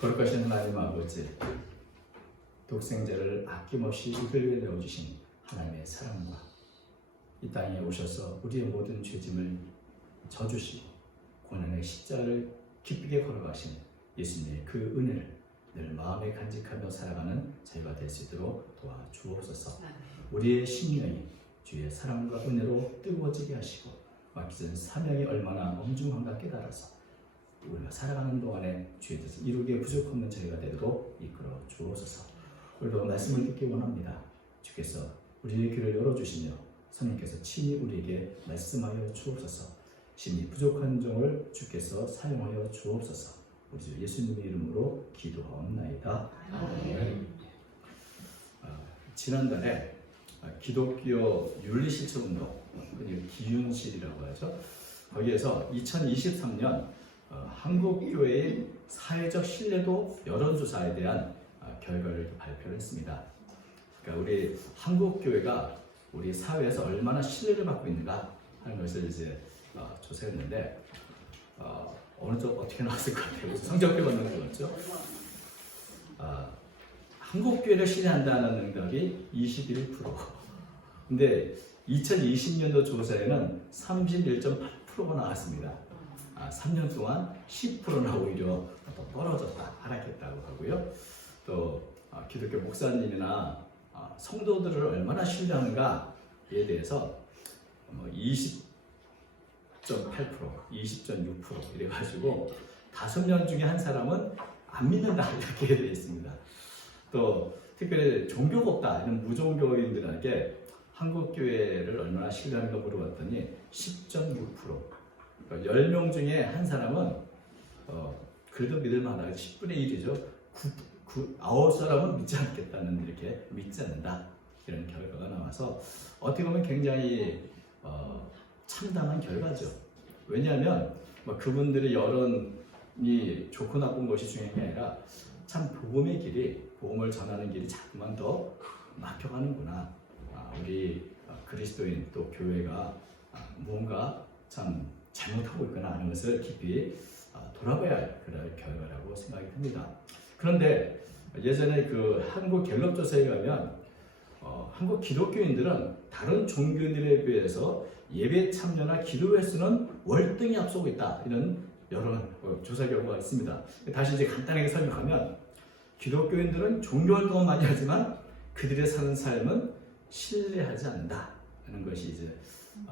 거룩하신 하나님 아버지, 독생자를 아낌없이 우리를 위해 내어주신 하나님의 사랑과 이 땅에 오셔서 우리의 모든 죄짐을 져주시고 고난의 십자가를 기쁘게 걸어가신 예수님의 그 은혜를 늘 마음에 간직하며 살아가는 저희가 될 수 있도록 도와주옵소서. 우리의 심령이 주의 사랑과 은혜로 뜨거워지게 하시고 맡기는 사명이 얼마나 엄중한가 깨달아서 우리가 살아가는 동안에 주의 뜻을 이루기에 부족없는 저희가 되도록 이끌어 주옵소서. 오늘도 말씀을 듣기 원합니다. 주께서 우리의 귀를 열어주시며 성령께서 친히 우리에게 말씀하여 주옵소서. 심히 부족한 종을 주께서 사용하여 주옵소서. 우리 주 예수님의 이름으로 기도하옵나이다. 아멘. 지난달에 기독교 윤리실천운동, 기윤실이라고 하죠. 거기에서 2023년 한국교회의 사회적 신뢰도 여론조사에 대한 결과를 발표를 했습니다. 그러니까 우리 한국교회가 우리 사회에서 얼마나 신뢰를 받고 있는가 하는 것을 이제 조사했는데 어느 쪽 어떻게 나왔을 것 같아요? 성적표 받는 거 같죠? 한국교회를 신뢰한다는 응답이 21%. 근데 2020년도 조사에는 31.8%가 나왔습니다. 3년 동안 10%나 오히려 더 떨어졌다, 하락했다고 하고요. 또 기독교 목사님이나 성도들을 얼마나 신뢰하는가에 대해서 20.8%, 20.6% 이래가지고 5명 중에 한 사람은 안 믿는다 이렇게 되어 있습니다. 또 특별히 종교가 없다 이런 무종교인들에게 한국교회를 얼마나 신뢰하는가 물어봤더니 10.6%. 그러니까 10명 중에 한 사람은 그래도 믿을 만하다. 10분의 1이죠. 9사람은 믿지 않겠다는, 이렇게 믿지 않는다 이런 결과가 나와서 어떻게 보면 굉장히 참담한 결과죠. 왜냐하면 그분들의 여론이 좋고 나쁜 것이 중요한 게 아니라 참 복음의 길이, 복음을 전하는 길이 자꾸만 더 막혀가는구나. 우리 그리스도인 또 교회가 무언가 참 잘못하고 있거나 하는 것을 깊이 돌아봐야 할 그런 결과라고 생각이 듭니다. 그런데 예전에 그 한국 갤럽 조사에 가면 한국 기독교인들은 다른 종교인들에 비해서 예배 참여나 기도 횟수는 월등히 앞서고 있다, 이런 여론 조사 결과가 있습니다. 다시 이제 간단하게 설명하면 기독교인들은 종교 활동은 많이 하지만 그들의 사는 삶은 신뢰하지 않는다 하는 것이 이제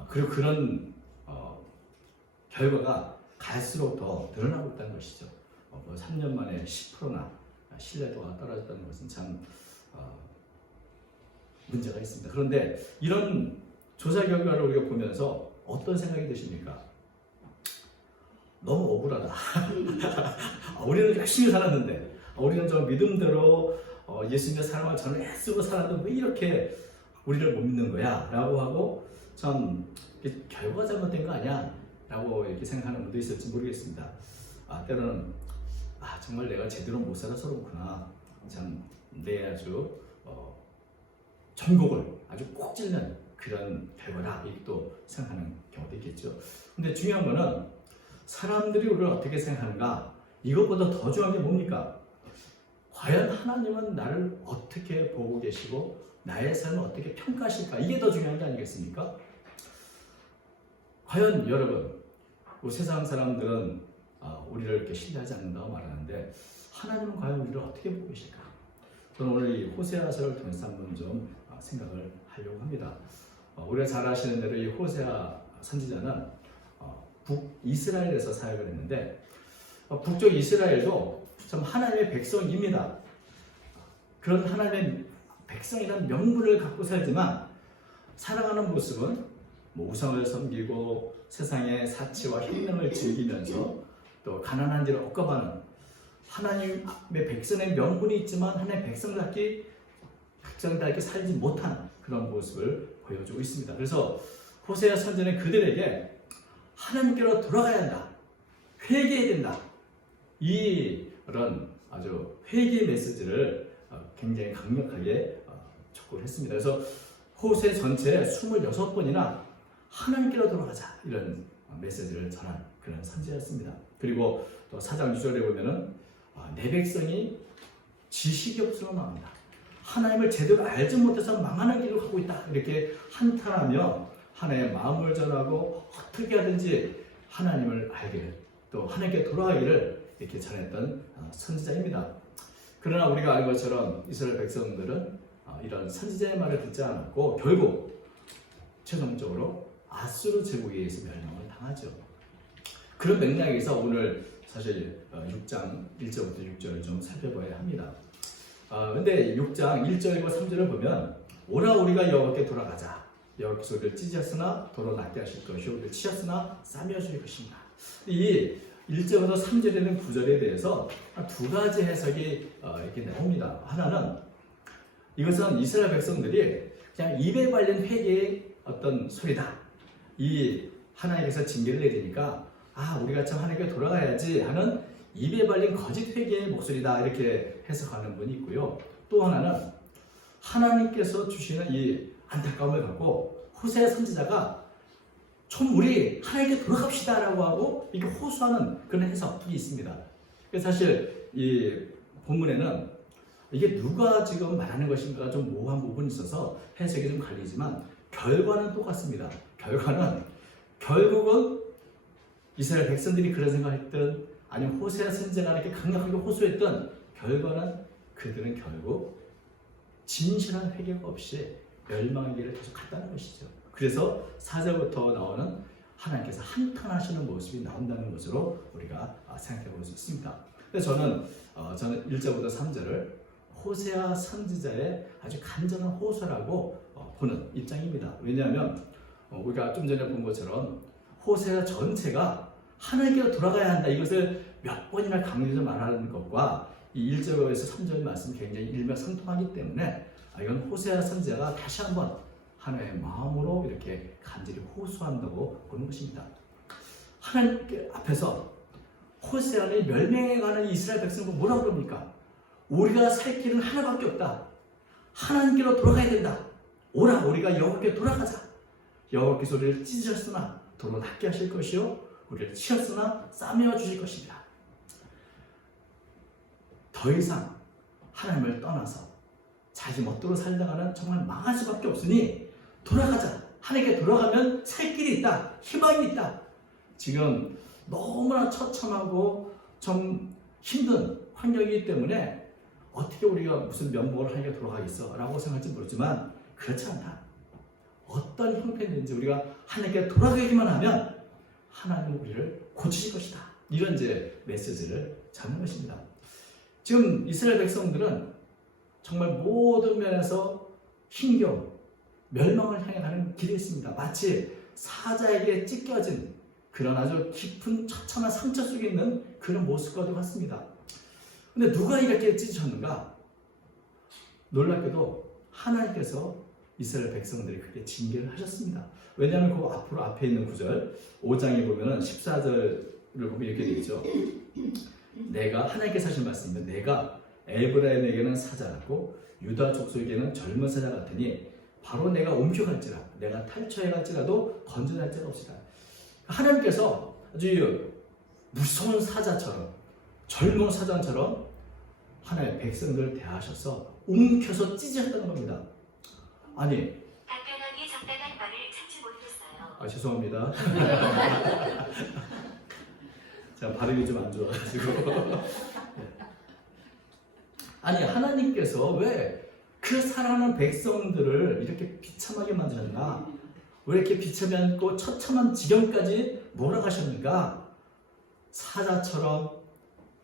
그리고 그런 결과가 갈수록 더 늘어나고 있다는 것이죠. 3년 만에 10%나 신뢰도가 떨어졌다는 것은 참 문제가 있습니다. 그런데 이런 조사 결과를 우리가 보면서 어떤 생각이 드십니까? 너무 억울하다. 우리는 열심히 살았는데, 우리는 저 믿음대로 예수님의 사랑을 저는 애쓰고 살았는데 왜 이렇게 우리를 못 믿는 거야? 라고 하고 참 결과가 잘못된 거 아니야? 라고 이렇게 생각하는 분도 있을지 모르겠습니다. 때로는 정말 내가 제대로 못 살아서 그렇구나. 참 내 아주 전곡을 아주 꼭 찔는 그런 결과라 이렇게 또 생각하는 경우도 있겠죠. 근데 중요한 거는 사람들이 우리를 어떻게 생각하는가, 이것보다 더 중요한 게 뭡니까? 과연 하나님은 나를 어떻게 보고 계시고 나의 삶을 어떻게 평가하실까? 이게 더 중요한 게 아니겠습니까? 과연 여러분, 세상 사람들은 우리를 이렇게 신뢰하지 않는다고 말하는데 하나님은 과연 우리를 어떻게 보고 계실까? 저는 오늘 이 호세아서를 통해서 한번 좀 생각을 하려고 합니다. 우리가 잘 아시는 대로 이 호세아 선지자는 북이스라엘에서 사역을 했는데 북쪽 이스라엘도 참 하나님의 백성입니다. 그런 하나님의 백성이라는 명분을 갖고 살지만 살아가는 모습은 우상을 섬기고 세상의 사치와 혁명을 즐기면서 또 가난한 일을 억압하는 하나님의 백성의 명분이 있지만 하나님의 백성답게 살지 못한 그런 모습을 보여주고 있습니다. 그래서 호세아 선지자는 그들에게 하나님께로 돌아가야 한다, 회개해야 된다, 이런 아주 회개 메시지를 굉장히 강력하게 촉구를 했습니다. 그래서 호세 전체에 26번이나 하나님께로 돌아가자 이런 메시지를 전한 그런 선지자였습니다. 그리고 또 4장 6절에 보면은 내 백성이 지식이 없으면 망한다. 하나님을 제대로 알지 못해서 망하는 길을 가고 있다. 이렇게 한탄하며 하나님의 마음을 전하고 어떻게 하든지 하나님을 알기를 또 하나님께 돌아가기를 이렇게 전했던 선지자입니다. 그러나 우리가 알 것처럼 이스라엘 백성들은 이런 선지자의 말을 듣지 않았고 결국 최종적으로 아수르 제국에 의해서 멸망을 당하죠. 그런 맥락에서 오늘 사실 6장 1절부터 6절을 좀 살펴봐야 합니다. 근데 6장 1절과 3절을 보면 오라 우리가 여호와께 돌아가자. 여호와께서 우리를 찢었으나 도로 낫게 하실 것이요 우리를 치었으나 싸매어 주실 것입니다. 이 1절부터 3절에 있는 구절에 대해서 두 가지 해석이 이렇게 나옵니다. 하나는 이것은 이스라엘 백성들이 그냥 입에 발린 회개의 어떤 소리다. 이 하나님께서 징계를 내리니까 우리가 참 하나님께 돌아가야지 하는 입에 발린 거짓 회개의 목소리다. 이렇게 해석하는 분이 있고요. 또 하나는 하나님께서 주시는 이 안타까움을 갖고 호세아 선지자가 좀 우리 하나님께 돌아갑시다 라고 하고 이렇게 호소하는 그런 해석이 있습니다. 그래서 사실 이 본문에는 이게 누가 지금 말하는 것인가 좀 모호한 부분이 있어서 해석이 좀 갈리지만 결과는 똑같습니다. 결과는 결국은 이스라엘 백성들이 그런 생각했던 아니면 호세아 선지자가 이렇게 강력하게 호소했던 결과는 그들은 결국 진실한 회개가 없이 멸망의 길을 계속 갔다는 것이죠. 그래서 4절부터 나오는 하나님께서 한탄하시는 모습이 나온다는 것으로 우리가 생각해 볼 수 있습니다. 그래서 저는 1절부터 3절을 호세아 선지자의 아주 간절한 호소라고 보는 입장입니다. 왜냐하면 우리가 좀 전에 본 것처럼 호세아 전체가 하나님께로 돌아가야 한다. 이것을 몇 번이나 강조해서 말하는 것과 이 1절에서 3절 말씀이 굉장히 일맥상통하기 때문에 이건 호세아 선지자가 다시 한번 하나님의 마음으로 이렇게 간절히 호소한다고 보는 것입니다. 하나님 앞에서 호세아를 멸망해가는 이스라엘 백성을 뭐라고 그럽니까? 우리가 살 길은 하나밖에 없다. 하나님께로 돌아가야 된다. 오라 우리가 여호와께 돌아가자. 여호와께서 우리를 찢으셨으나 도로 낫게 하실 것이요 우리를 치었으나 싸매어 주실 것입니다. 더 이상 하나님을 떠나서 자기 멋대로 살다가는 정말 망할 수밖에 없으니 돌아가자. 하나님께 돌아가면 살 길이 있다. 희망이 있다. 지금 너무나 처참하고 좀 힘든 환경이기 때문에 어떻게 우리가 무슨 면목을 하나님께 돌아가겠어 라고 생각할지 모르지만 그렇지 않다. 어떤 형편이든지 우리가 하나님께 돌아가기만 하면 하나님은 우리를 고치실 것이다. 이런 이제 메시지를 전하는 것입니다. 지금 이스라엘 백성들은 정말 모든 면에서 힘겨운 멸망을 향해 가는 길이 있습니다. 마치 사자에게 찢겨진 그런 아주 깊은 처참한 상처 속에 있는 그런 모습과도 같습니다. 근데 누가 이렇게 찢으셨는가? 놀랍게도 하나님께서 이스라엘 백성들이 그렇게 징계를 하셨습니다. 왜냐하면 그 앞에 있는 구절 5장에 보면 14절을 보면 이렇게 되어 있죠. 내가 하나님께서 하신 말씀입니다. 내가 에브라임에게는 사자 같고 유다 족속에게는 젊은 사자 같으니 바로 내가 옮겨갈지라 내가 탈취해 갈지라도 건져낼 자가 없으리라. 하나님께서 아주 무서운 사자처럼 젊은 사자처럼 하나님의 백성들을 대하셔서 움켜서 찢으셨다는 겁니다. 아니 답변하기 적당한 말을 찾지 못했어요. 죄송합니다. 제가 발음이 좀 안 좋아가지고 아니 하나님께서 왜 그 사랑하는 백성들을 이렇게 비참하게 만드셨나? 왜 이렇게 비참하고 처참한 지경까지 몰아가셨는가? 사자처럼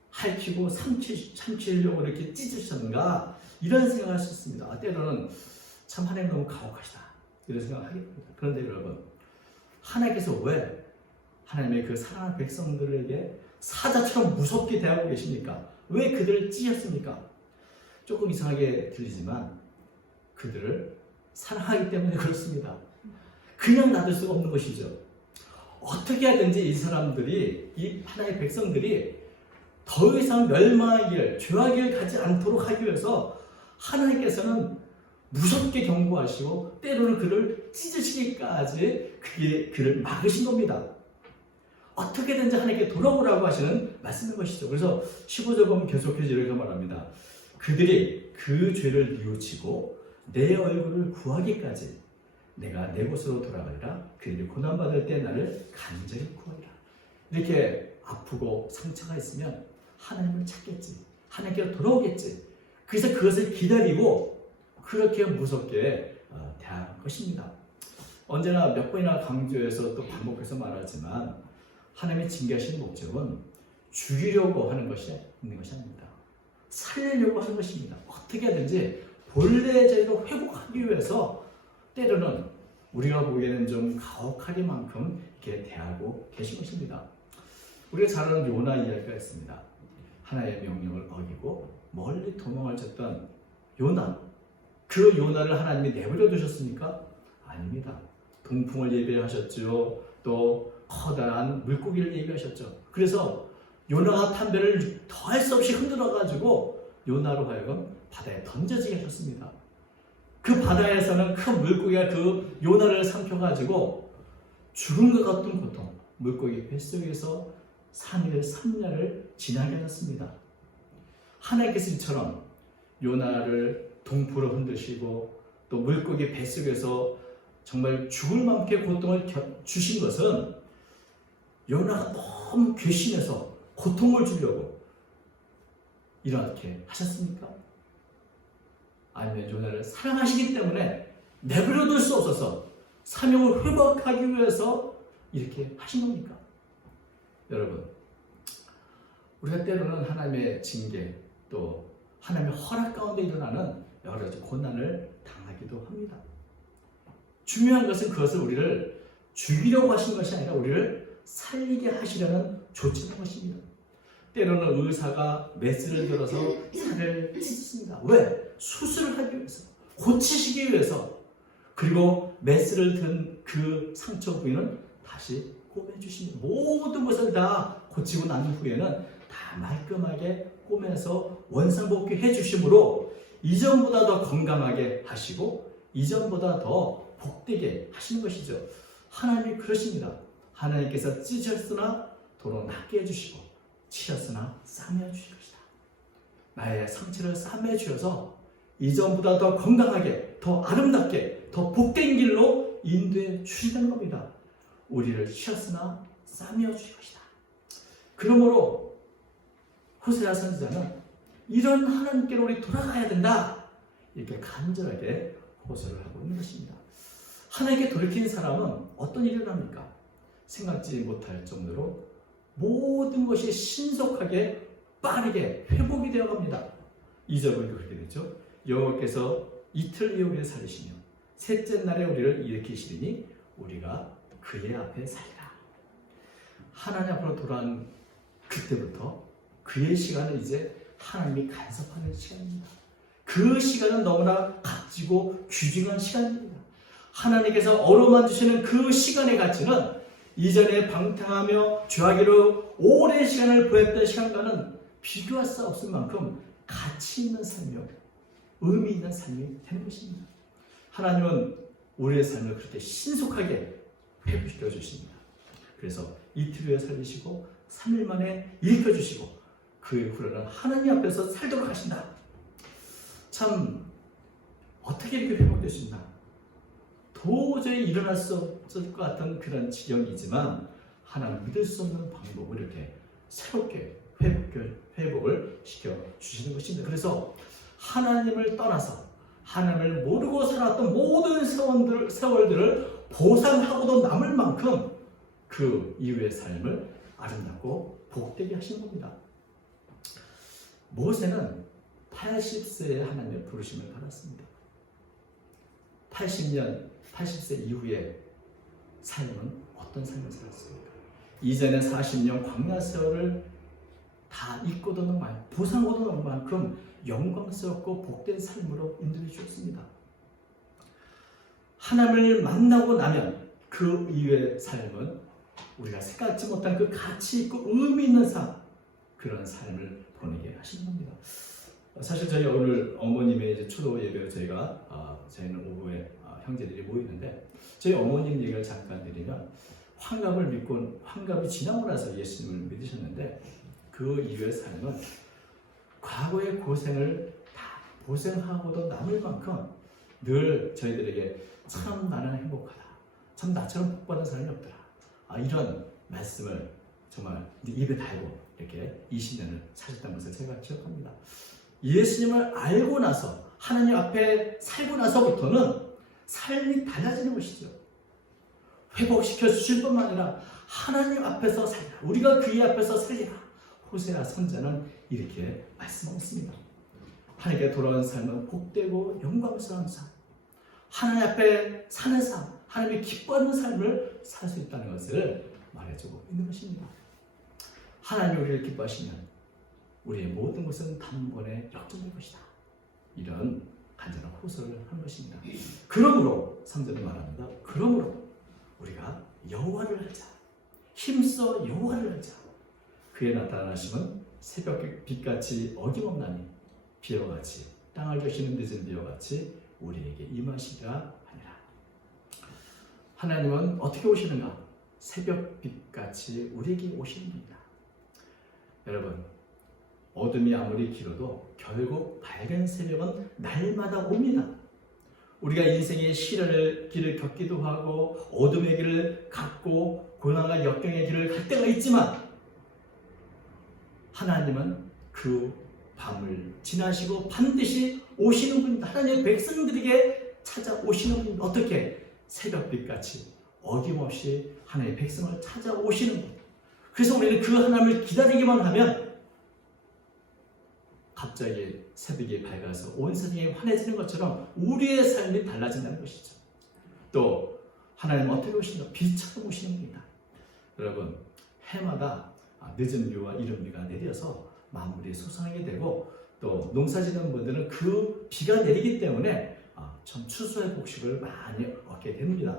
핥히고 삼키려고 이렇게 찢으셨는가? 이런 생각을 하셨습니다. 때로는 참 하나님 너무 가혹하시다 이런 생각을 하게 됩니다. 그런데 여러분 하나님께서 왜 하나님의 그 사랑하는 백성들에게 사자처럼 무섭게 대하고 계십니까? 왜 그들을 찢으셨습니까? 조금 이상하게 들리지만 그들을 사랑하기 때문에 그렇습니다. 그냥 놔둘 수가 없는 것이죠. 어떻게 하든지 이 사람들이 이 하나님의 백성들이 더 이상 멸망의 길, 죄의 길 가지 않도록 하기 위해서 하나님께서는 무섭게 경고하시고 때로는 그를 찢으시기까지 그를 막으신 겁니다. 어떻게든지 하나님께 돌아오라고 하시는 말씀인 것이죠. 그래서 15절은 계속해서 이렇게 말합니다. 그들이 그 죄를 뉘우치고 내 얼굴을 구하기까지 내가 내 곳으로 돌아가리라. 그들이 고난받을 때 나를 간절히 구하리라. 이렇게 아프고 상처가 있으면 하나님을 찾겠지. 하나님께로 돌아오겠지. 그래서 그것을 기다리고 그렇게 무섭게 대할 것입니다. 언제나 몇 번이나 강조해서 또 반복해서 말하지만 하나님의 징계하시는 목적은 죽이려고 하는 것이 있는 것이 아닙니다. 살리려고 하는 것입니다. 어떻게 하든지 본래 자리로 회복하기 위해서 때로는 우리가 보기에는 좀 가혹하기만큼 이렇게 대하고 계신 것입니다. 우리가 잘 아는 요나 이야기가 있습니다. 하나님의 명령을 어기고 멀리 도망을 쳤던 요나. 그 요나를 하나님이 내버려 두셨습니까? 아닙니다. 동풍을 예비하셨죠. 또 커다란 물고기를 예비하셨죠. 그래서 요나가 담배를 더할 수 없이 흔들어가지고 요나로 하여금 바다에 던져지게 하셨습니다. 그 바다에서는 큰 물고기가 그 요나를 삼켜가지고 죽은 것 같은 고통, 물고기 뱃속에서 3일 3야를 지나게 하셨습니다. 하나님께서 이처럼 요나를 동포로 흔드시고 또 물고기 뱃속에서 정말 죽을 만큼의 고통을 주신 것은 요나가 너무 괘씸해서 고통을 주려고 이렇게 하셨습니까? 아니면 요나를 사랑하시기 때문에 내버려둘 수 없어서 사명을 회복하기 위해서 이렇게 하신 겁니까? 여러분, 우리가 때로는 하나님의 징계 또 하나님의 허락 가운데 일어나는 여러 가지 고난을 당하기도 합니다. 중요한 것은 그것을 우리를 죽이려고 하신 것이 아니라 우리를 살리게 하시려는 조치인 것입니다. 때로는 의사가 메스를 들어서 살을 찢습니다. 왜? 수술을 하기 위해서, 고치시기 위해서. 그리고 메스를 든 그 상처 부위는 다시 꼬매주십니다. 모든 것을 다 고치고 난 후에는 다 말끔하게 꼬매서 원상복귀 해주심으로 이전보다 더 건강하게 하시고 이전보다 더 복되게 하시는 것이죠. 하나님이 그러십니다. 하나님께서 찢으셨으나 도로 낫게 해주시고 치셨으나 싸매 주실 것이다. 나의 상처를 싸매 주셔서 이전보다 더 건강하게, 더 아름답게, 더 복된 길로 인도해 주시는 겁니다. 우리를 치셨으나 싸매 주실 것이다. 그러므로 호세아 선지자는 이런 하나님께로 우리 돌아가야 된다. 이렇게 간절하게 호소를 하고 있는 것입니다. 하나님께 돌이킨 사람은 어떤 일을 합니까? 생각지 못할 정도로 모든 것이 신속하게 빠르게 회복이 되어 갑니다. 2절은 그렇게 되죠. 여호와께서 이틀 이후에 살리시며 셋째 날에 우리를 일으키시리니 우리가 그의 앞에 살리라. 하나님 앞으로 돌아온 그때부터 그의 시간은 이제 하나님이 간섭하는 시간입니다. 그 시간은 너무나 값지고 귀중한 시간입니다. 하나님께서 어루만 주시는 그 시간의 가치는 이전에 방탕하며 죄하기로 오랜 시간을 보냈던 시간과는 비교할 수 없을 만큼 가치 있는 삶이요 의미 있는 삶이 되는 것입니다. 하나님은 우리의 삶을 그렇게 신속하게 회복시켜 주십니다. 그래서 이틀 후에 살리시고 3일 만에 일으켜 주시고 그 후로는 하나님 앞에서 살도록 하신다. 참 어떻게 이렇게 회복되신다. 도저히 일어날 수 없을 것 같은 그런 지경이지만 하나님 믿을 수 없는 방법을 이렇게 새롭게 회복을 시켜주시는 것입니다. 그래서 하나님을 떠나서 하나님을 모르고 살았던 모든 세월들을 보상하고도 남을 만큼 그 이후의 삶을 아름답고 복되게 하신 겁니다. 모세는 80세에 하나님의 부르심을 받았습니다. 80세 이후의 삶은 어떤 삶을 살았습니까? 이전에 40년 광야 세월을 다 잊고도 넘만 보상고도 넘을 만큼 영광스럽고 복된 삶으로 인도해 주셨습니다. 하나님을 만나고 나면 그 이후의 삶은 우리가 생각지 못한 그 가치 있고 의미 있는 삶, 그런 삶을 보내게 하신 겁니다. 사실 저희 오늘 어머님의 이제 초도 예배를 저희는 오후에 형제들이 모이는데 저희 어머님 얘기를 잠깐 드리면 환갑을 믿고 환갑이 지나고 나서 예수님을 믿으셨는데 그 그 이후의 삶은 과거의 고생을 다 고생하고도 남을 만큼 늘 저희들에게 참 나는 행복하다. 참 나처럼 복받은 사람이 없더라. 이런 말씀을 정말 입에 달고 이렇게 20년을 사셨다는 것을 제가 기억합니다. 예수님을 알고 나서 하나님 앞에 살고 나서부터는 삶이 달라지는 것이죠. 회복시켜 주실 뿐만 아니라 하나님 앞에서 살리라. 우리가 그의 앞에서 살리라. 호세아 선자는 이렇게 말씀하고 있습니다. 하나님께 돌아온 삶은 복되고 영광스러운 삶, 하나님 앞에 사는 삶, 하나님이 기뻐하는 삶을 살 수 있다는 것을 말해주고 있는 것입니다. 하나님이 우리를 기뻐하시면 우리의 모든 것은 단번에 역전될 것이다. 이런 간절한 호소를 한 것입니다. 그러므로 3절에 말합니다. 그러므로 우리가 여호와를 알자. 힘써 여호와를 알자. 그의 나타나심은 새벽 빛같이 어김없나니 비와 같이 땅을 적시는 늦은 비와 같이 우리에게 임하시리라 하니라. 하나님은 어떻게 오시는가? 새벽 빛같이 우리에게 오시는 분이다. 여러분, 어둠이 아무리 길어도 결국 밝은 새벽은 날마다 옵니다. 우리가 인생의 시련의 길을 겪기도 하고 어둠의 길을 갖고 고난과 역경의 길을 갈 때가 있지만 하나님은 그 밤을 지나시고 반드시 오시는 분입니다. 하나님의 백성들에게 찾아오시는 분입니다. 어떻게? 새벽빛같이 어김없이 하나님의 백성을 찾아오시는 분. 그래서 우리는 그 하나님을 기다리기만 하면 갑자기 새벽이 밝아서 온 세상이 환해지는 것처럼 우리의 삶이 달라진다는 것이죠. 또 하나님은 어떻게 오시는가? 비처럼 오시는 분이다. 여러분, 해마다 늦은 비와 이른 비가 내려서 만물이 소생하게 되고 또 농사짓는 분들은 그 비가 내리기 때문에 참 추수의 복식을 많이 얻게 됩니다.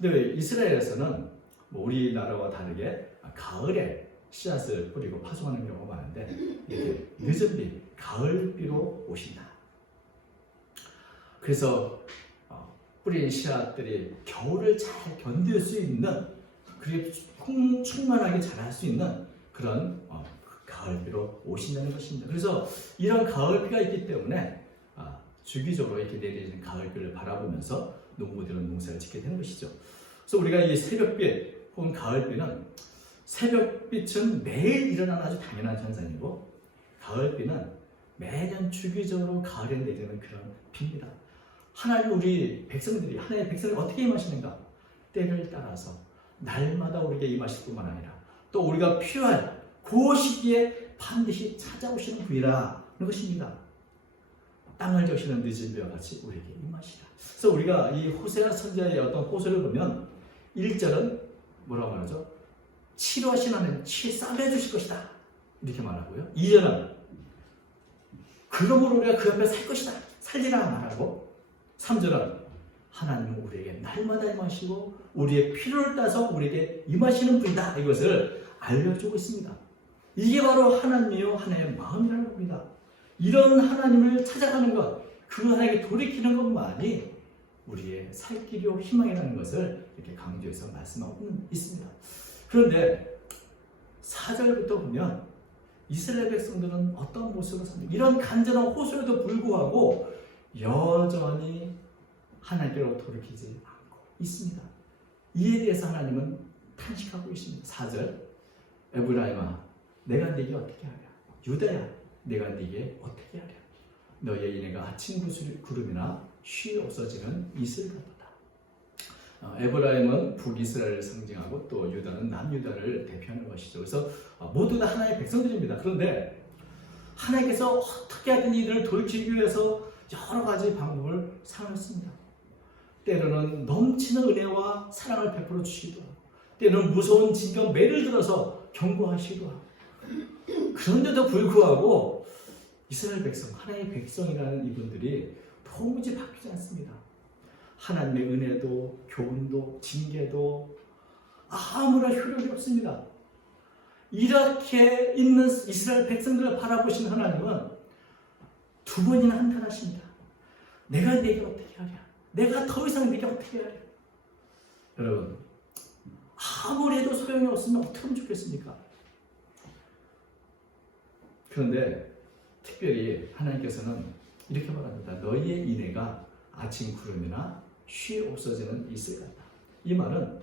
근데 이스라엘에서는 우리나라와 다르게 가을에 씨앗을 뿌리고 파종하는 경우가 많은데 이렇게 늦은 비, 가을비로 오신다. 그래서 뿌린 씨앗들이 겨울을 잘 견딜 수 있는, 그리고 충만하게 자랄 수 있는 그런 가을비로 오신다는 것입니다. 그래서 이런 가을비가 있기 때문에 주기적으로 이렇게 내리는 가을비를 바라보면서 농부들은 농사를 짓게 되는 것이죠. 그래서 우리가 이 새벽빛 혹은 가을비는, 새벽빛은 매일 일어나는 아주 당연한 현상이고 가을비는 매년 주기적으로 가을에 내리는 그런 비입니다. 하나님 우리 백성들이, 하나님의 백성들이 어떻게 임하시는가? 때를 따라서 날마다 우리에게 임하실 뿐만 아니라 또 우리가 필요한 그 시기에 반드시 찾아오시는 분이라는 것입니다. 땅을 적시는 늦은 비와 같이 우리에게 임하시라. 그래서 우리가 이 호세아 선지자의 어떤 호소를 보면 1절은 뭐라고 말하죠? 치료하신 하나님 싸매 주실 것이다 이렇게 말하고요. 2절은 그러므로 우리가 그 앞에 살 것이다 살리라 말하고, 3절은 하나님은 우리에게 날마다 임하시고 우리의 필요를 따서 우리에게 임하시는 분이다, 이것을 알려주고 있습니다. 이게 바로 하나님이요 하나님의 마음이라는 겁니다. 이런 하나님을 찾아가는 것, 그 하나님께 돌이키는 것만이 우리의 살 길이요 희망이라는 것을 이렇게 강조해서 말씀하고 있습니다. 그런데 4절부터 보면 이스라엘 백성들은 어떤 모습으로 삽니까? 이런 간절한 호소에도 불구하고 여전히 하나님께로 돌이키지 않고 있습니다. 이에 대해서 하나님은 탄식하고 있습니다. 4절, 에브라임아 내가 네게 어떻게 하랴? 유다야 내가 네게 어떻게 하랴? 너의 인애가 아침 구름이나 쉬 없어지는 이슬 같도다. 에브라임은 북이스라엘을 상징하고 또 유다는 남유다를 대표하는 것이죠. 그래서 모두 다 하나님의 백성들입니다. 그런데 하나님께서 어떻게 하든 이들을 돌이키기 위해서 여러 가지 방법을 사용했습니다. 때로는 넘치는 은혜와 사랑을 베풀어 주시기도 하고, 때로는 무서운 징계 매를 들어서 경고하시기도 하고, 그런데도 불구하고 이스라엘 백성, 하나님의 백성이라는 이분들이 도무지 바뀌지 않습니다. 하나님의 은혜도 교훈도 징계도 아무런 효력이 없습니다. 이렇게 있는 이스라엘 백성들을 바라보신 하나님은 두 번이나 한탄하십니다. 내가 네게 어떻게 하랴? 내가 더 이상 네게 어떻게 하랴? 여러분, 아무리 해도 소용이 없으면 어떻게 하면 좋겠습니까? 그런데 특별히 하나님께서는 이렇게 말합니다. 너희의 인애가 아침 구름이나 쉬 없어지는 이슬 같다. 이 말은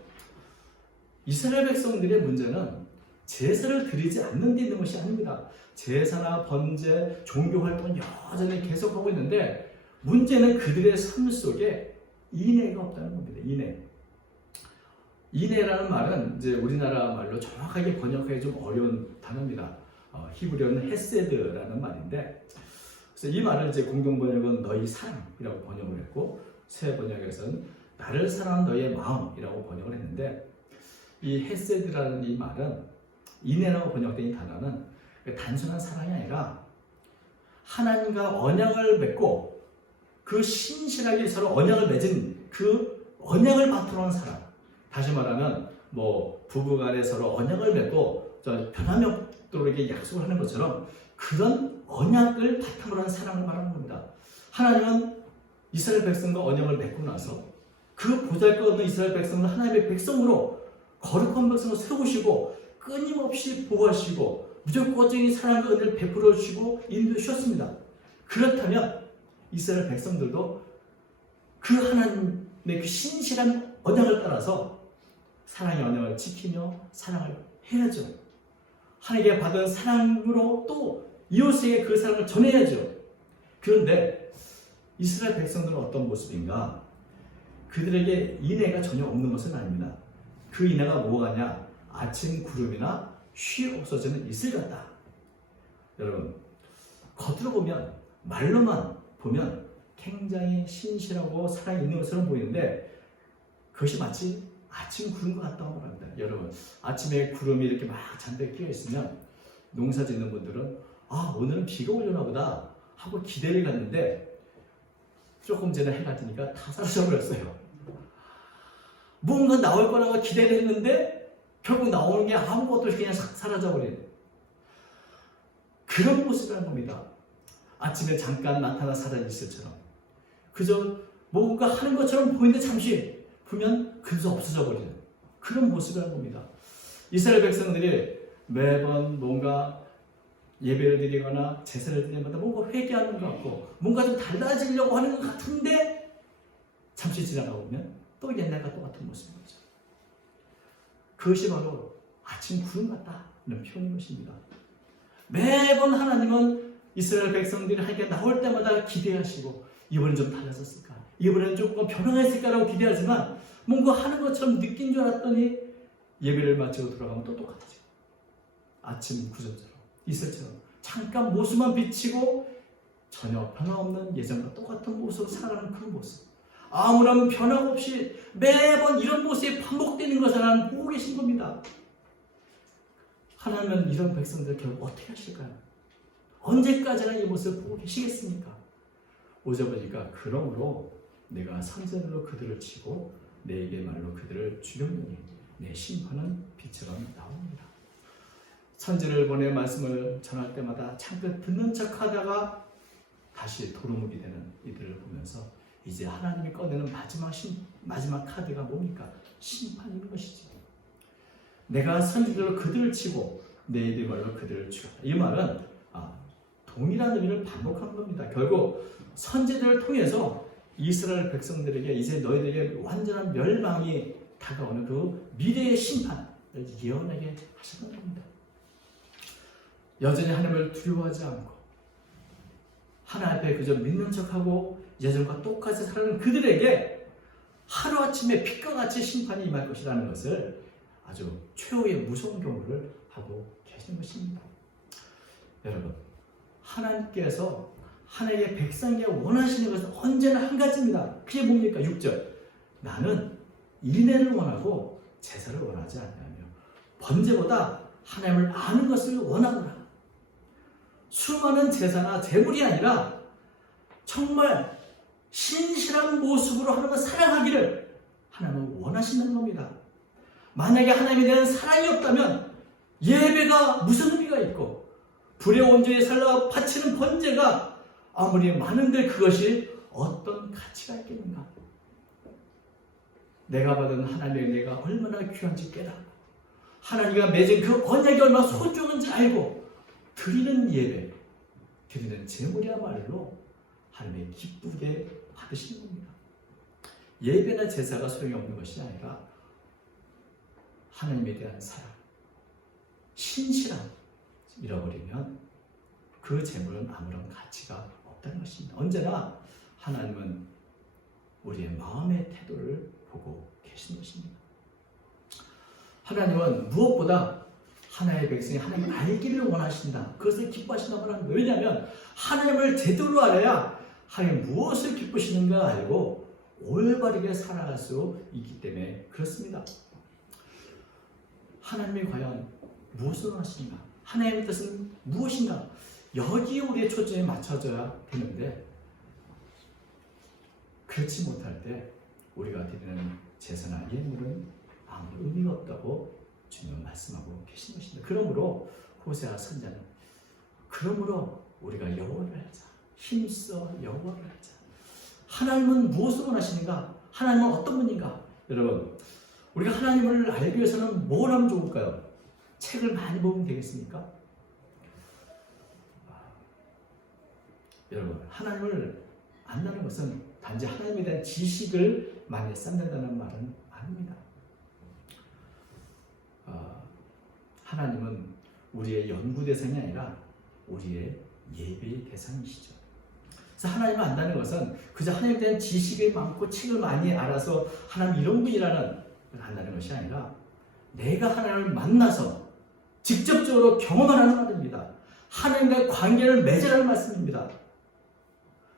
이스라엘 백성들의 문제는 제사를 드리지 않는 데 있는 것이 아닙니다. 제사나 번제, 종교 활동은 여전히 계속하고 있는데 문제는 그들의 삶 속에 인애가 없다는 겁니다. 인애. 인애라는 말은 이제 우리나라 말로 정확하게 번역하기 좀 어려운 단어입니다. 히브리어는 헤세드라는 말인데, 그래서 이 말을 이제 공동 번역은 너희 사랑이라고 번역을 했고, 새 번역에서는 나를 사랑하는 너희의 마음이라고 번역을 했는데, 이 헤세드라는 이 말은 인애라고 번역된 이 단어는 단순한 사랑이 아니라 하나님과 언약을 맺고 그 신실하게 서로 언약을 맺은 그 언약을 바탕으로 한 사랑. 다시 말하면 뭐 부부간에 서로 언약을 맺고 변함이 없도록 이렇게 약속을 하는 것처럼 그런 언약을 바탕으로 한 사랑을 말하는 겁니다. 하나님은 이스라엘 백성과 언약을 맺고 나서 그 보잘것없는 이스라엘 백성을 하나님의 백성으로 거룩한 백성으로 세우시고 끊임없이 보호하시고 무조건적인 사랑과 은혜를 베풀어 주시고 인도해 주셨습니다. 그렇다면 이스라엘 백성들도 그 하나님의 그 신실한 언약을 따라서 사랑의 언약을 지키며 사랑을 해야죠. 하나님께 받은 사랑으로 또 이웃에게 그 사랑을 전해야죠. 그런데 이스라엘 백성들은 어떤 모습인가? 그들에게 인애가 전혀 없는 것은 아닙니다. 그 인애가 뭐가냐? 아침 구름이나 쉬 없어지는 이슬 같다. 여러분, 겉으로 보면, 말로만 보면 굉장히 신실하고 사랑이 있는 것처럼 보이는데 그것이 마치 아침 구름과 같다고 말합니다. 여러분, 아침에 구름이 이렇게 막 잔뜩 끼어 있으면 농사 짓는 분들은 오늘은 비가 오려나 보다 하고 기대를 갖는데 조금 전에 해가 뜨니까 다 사라져 버렸어요. 뭔가 나올 거라고 기대를 했는데 결국 나오는 게 아무것도 없이 그냥 사라져 버린 그런 모습이라는 겁니다. 아침에 잠깐 나타나 사라진 이슬처럼 그저 뭔가 하는 것처럼 보이는데 잠시 보면 그저 없어져 버리는 그런 모습이라는 겁니다. 이스라엘 백성들이 매번 뭔가 예배를 드리거나 제사를 드릴 때마다 뭔가 회개하는 것 같고 뭔가 좀 달라지려고 하는 것 같은데 잠시 지나가 보면 또 옛날과 똑같은 모습인 거죠. 그것이 바로 아침 구름 같다는 표현인 것입니다. 매번 하나님은 이스라엘 백성들이 하나님께 나올 때마다 기대하시고 이번엔 좀 달라졌을까? 이번엔 조금 변화가 있을까라고 기대하지만 뭔가 하는 것처럼 느낀 줄 알았더니 예배를 마치고 돌아가면 또 똑같아져. 아침 구름처럼 이슬처럼 잠깐 모습만 비치고 전혀 변화없는 예전과 똑같은 모습으로 살아가는 그 모습. 아무런 변화 없이 매번 이런 모습이 반복되는 것을 하나님 보고 계신 겁니다. 하나님은 이런 백성들 결국 어떻게 하실까요? 언제까지나 이 모습을 보고 계시겠습니까? 오져보니까 그러므로 내가 선제로 그들을 치고 내게 말로 그들을 죽였느니 내 심판은 빛처럼 나옵니다. 선지를 보내 말씀을 전할 때마다 잠깐 듣는 척하다가 다시 도루묵이 되는 이들을 보면서 이제 하나님이 꺼내는 마지막 카드가 뭡니까? 심판인 것이지. 내가 선지들로 그들을 치고 내 말로 그들을 죽였다. 이 말은 동일한 의미를 반복하는 겁니다. 결국 선지들을 통해서 이스라엘 백성들에게 이제 너희들에게 완전한 멸망이 다가오는 그 미래의 심판을 예언하게 하시는 겁니다. 여전히 하나님을 두려워하지 않고 하나님 앞에 그저 믿는 척하고 예전과 똑같이 살아가는 그들에게 하루아침에 빛과 같이 심판이 임할 것이라는 것을 아주 최후의 무서운 경고를 하고 계신 것입니다. 여러분, 하나님께서 하나님의 백성에게 원하시는 것은 언제나 한 가지입니다. 그게 뭡니까? 6절. 나는 인애를 원하고 제사를 원하지 않냐며 번제보다 하나님을 아는 것을 원하노라. 수많은 제사나 제물이 아니라 정말 신실한 모습으로 하나님을 사랑하기를 하나님은 원하시는 겁니다. 만약에 하나님에 대한 사랑이 없다면 예배가 무슨 의미가 있고 불의 온전히 살라 바치는 번제가 아무리 많은데 그것이 어떤 가치가 있겠는가? 내가 받은 하나님의 은혜가 얼마나 귀한지 깨닫고 하나님과 맺은 그 언약이 얼마나 소중한지 알고 드리는 예배, 드리는 제물이야말로 하나님의 기쁘게 받으시는 겁니다. 예배나 제사가 소용이 없는 것이 아니라 하나님에 대한 사랑, 신실함 잃어버리면 그 제물은 아무런 가치가 없다는 것입니다. 언제나 하나님은 우리의 마음의 태도를 보고 계신 것입니다. 하나님은 무엇보다 하나님의 백성이 하나님 알기를 원하신다. 그것을 기뻐하신다고 합니다. 왜냐하면 하나님을 제대로 알아야 하나님 무엇을 기쁘시는가 알고 올바르게 살아갈 수 있기 때문에 그렇습니다. 하나님이 과연 무엇을 원하시는가? 하나님의 뜻은 무엇인가? 여기에 우리의 초점이 맞춰져야 되는데 그렇지 못할 때 우리가 드리는 제사나 예물은 아무 의미가 없다고 주님은 말씀하고 계신 것입니다. 그러므로 호세아 선자는 그러므로 우리가 여호와를 알자. 힘써 여호와를 알자. 하나님은 무엇을 원하시는가? 하나님은 어떤 분인가? 여러분, 우리가 하나님을 알기 위해서는 뭘 하면 좋을까요? 책을 많이 보면 되겠습니까? 여러분, 하나님을 안다는 것은 단지 하나님에 대한 지식을 많이 쌓는다는 말은 아닙니다. 하나님은 우리의 연구 대상이 아니라 우리의 예배의 대상이시죠. 그래서 하나님을 안다는 것은 그저 하나님에 대한 지식이 많고 책을 많이 알아서 하나님 이런 분이라는 걸 안다는 것이 아니라 내가 하나님을 만나서 직접적으로 경험하는 말입니다. 하나님과의 관계를 맺으라는 말씀입니다.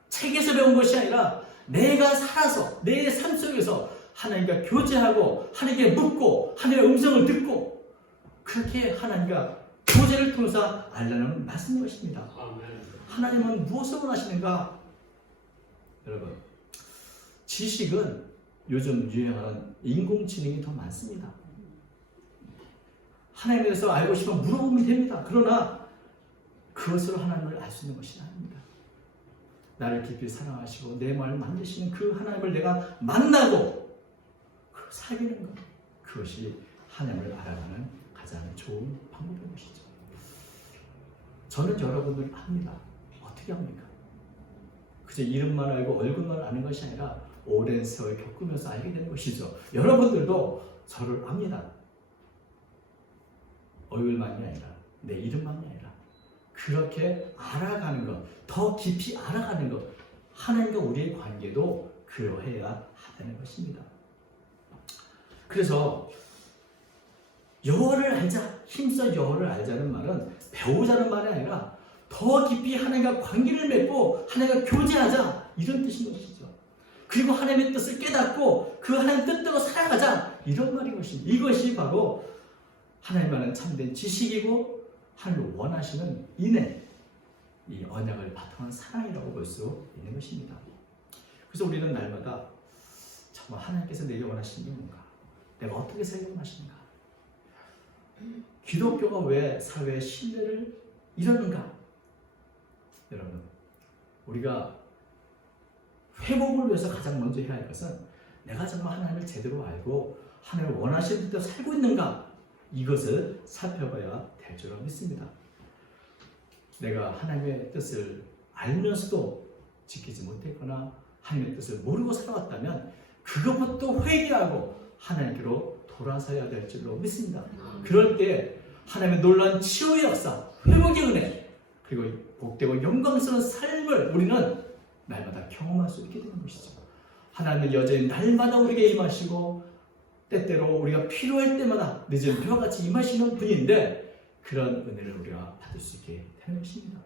책에서 배운 것이 아니라 내가 살아서 내 삶 속에서 하나님과 교제하고 하나님께 묻고 하나님의 음성을 듣고 그렇게 하나님과 교제를 통해서 알라는 말씀인 것입니다. 하나님은 무엇을 원하시는가? 여러분, 지식은 요즘 유행하는 인공지능이 더 많습니다. 하나님에 대해서 알고 싶으면 물어보면 됩니다. 그러나 그것으로 하나님을 알 수 있는 것이 아닙니다. 나를 깊이 사랑하시고 내 마음을 만드시는 그 하나님을 내가 만나고 사귀는 것, 그것이 하나님을 알아가는 가장 좋은 방법인 것이죠. 저는 여러분들 압니다. 어떻게 합니까? 그저 이름만 알고 얼굴만 아는 것이 아니라 오랜 세월 겪으면서 알게 되는 것이죠. 여러분들도 저를 압니다. 얼굴만이 아니라 내 이름만이 아니라 그렇게 알아가는 것, 더 깊이 알아가는 것, 하나님과 우리의 관계도 그러해야 하다는 것입니다. 그래서 여호와를 알자, 힘써 여호와를 알자는 말은 배우자는 말이 아니라 더 깊이 하나님과 관계를 맺고 하나님과 교제하자 이런 뜻인 것이죠. 그리고 하나님의 뜻을 깨닫고 그 하나님 뜻대로 살아가자 이런 말인 것입니다. 이것이 바로 하나님과는 참된 지식이고 하나님을 원하시는 인내, 이 언약을 바탕한 사랑이라고 볼 수 있는 것입니다. 그래서 우리는 날마다 정말 하나님께서 내게 원하시는 게 뭔가, 내가 어떻게 살기 원하시는가, 기독교가 왜 사회의 신뢰를 이루는가? 여러분, 우리가 회복을 위해서 가장 먼저 해야 할 것은 내가 정말 하나님을 제대로 알고 하나님을 원하시는 뜻대로 살고 있는가? 이것을 살펴봐야 될 줄로 믿습니다. 내가 하나님의 뜻을 알면서도 지키지 못했거나 하나님의 뜻을 모르고 살아왔다면 그것부터 회개하고 하나님께로 돌아서야 될 줄로 믿습니다. 그럴 때 하나님의 놀라운 치유의 역사, 회복의 은혜, 그리고 복되고 영광스러운 삶을 우리는 날마다 경험할 수 있게 되는 것이죠. 하나님은 여전히 날마다 우리에게 임하시고 때때로 우리가 필요할 때마다 늦은 비와 같이 임하시는 분인데 그런 은혜를 우리가 받을 수 있게 되는 것입니다.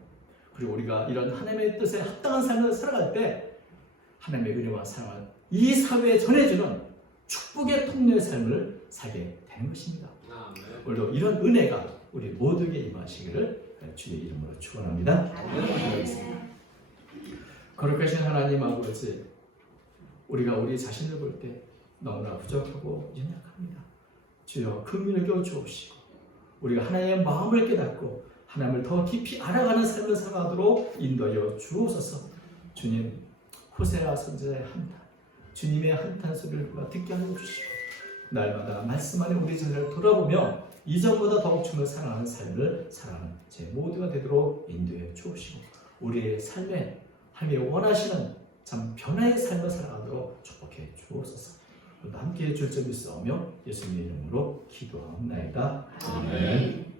그리고 우리가 이런 하나님의 뜻에 합당한 삶을 살아갈 때 하나님의 은혜와 사랑을 이 사회에 전해주는 축복의 통로의 삶을 살게 되는 것입니다. 오늘도 이런 은혜가 우리 모두에게 임하시기를 주의 이름으로 축원합니다. 거룩하신 하나님 아버지, 우리가 우리 자신을 볼 때 너무나 부족하고 연약합니다. 주여 긍휼을 겨워 주옵시고 우리가 하나님의 마음을 깨닫고 하나님을 더 깊이 알아가는 삶을 살아가도록 인도하여 주옵소서. 주님, 호세아 선지자의 한탄, 주님의 한탄 소리를 듣게 하여 주시고 날마다 말씀 안에 우리 자신을 돌아보며 이전보다 더욱 주님을 사랑하는 삶을 살아가는 제 모두가 되도록 인도해 주옵시고 우리의 삶에 하나님이 원하시는 참 변화의 삶을 살아가도록 축복해 주옵소서. 오늘도 함께해 줄 점이 있으며 예수님의 이름으로 기도하옵나이다. 아멘.